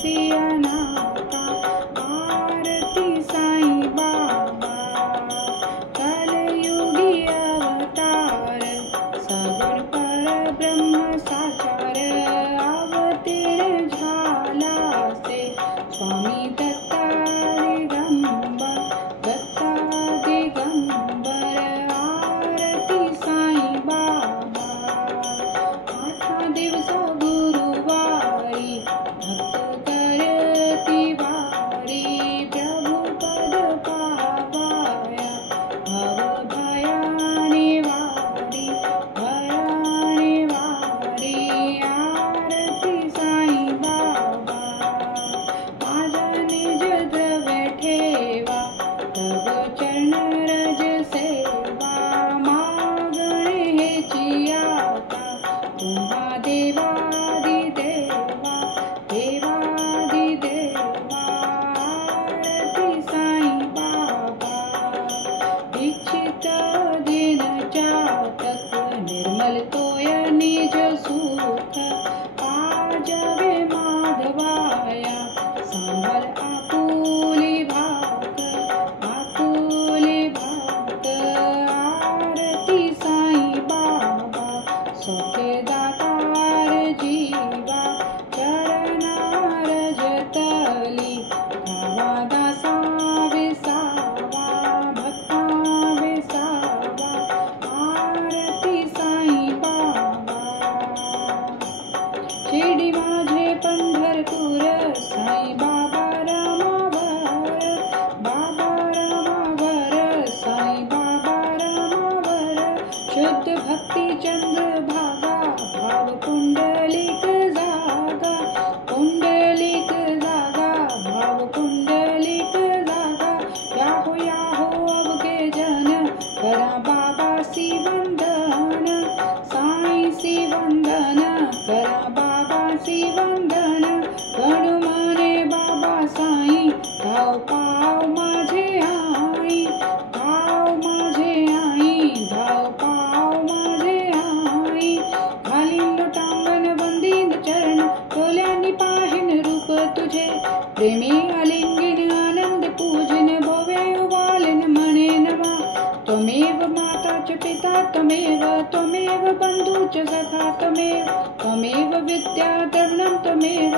सियानाथा आरती साईं बाबा कलयुगी अवतार सगुण परब्रह्म साकार अवतीर्ण झाला से स्वामी दत्ता दिगंबर आरती साईं बाबा आठा दिवस गुरुवारी भक्त करती वारी प्रभु पद पावाया भव भयाने वारी आरती साईं बाबा माझा निज द्रव्य ठेवा तव चरण रज सेवा मागणे हेची आता तुम्हा देवादिदेवा आरती साईं बाबा दीक्षित दिन चातक निर्मल तोय निज सुख पाजवे माधवाया सांभाळ आपुली भाक आरती साईं बाबा सौख्य दातार जीवा चरणार जतली धावा दासा विसावा भक्ता विसावा आरती साईं बाबा शिर्डी माझे पंढरपूर साईं बाबा रामावर साईं बाबा रामावर शुद्ध भक्ती चंद्रभागा भाव कुंडलिक जागा भाव कुंडलिक जागा याहो अवघे जन करा बाबासी वंदन साईंसी वंदन करा बाबासी वंदन गणुमाने बाबा साईं धाव पाव माझे आई धाव पाव माझे आई घालीन लोटांगण वंदीन चरण डोल्यांनी पाहिन रूप तुझे प्रेमी आलिंगन आनंद पूजन भोवे उवालन म्हणे नवा त्वमेव माता च पिता त्वमेव बंधू च सखा त्वमेव विद्या द्रविणं त्वमेव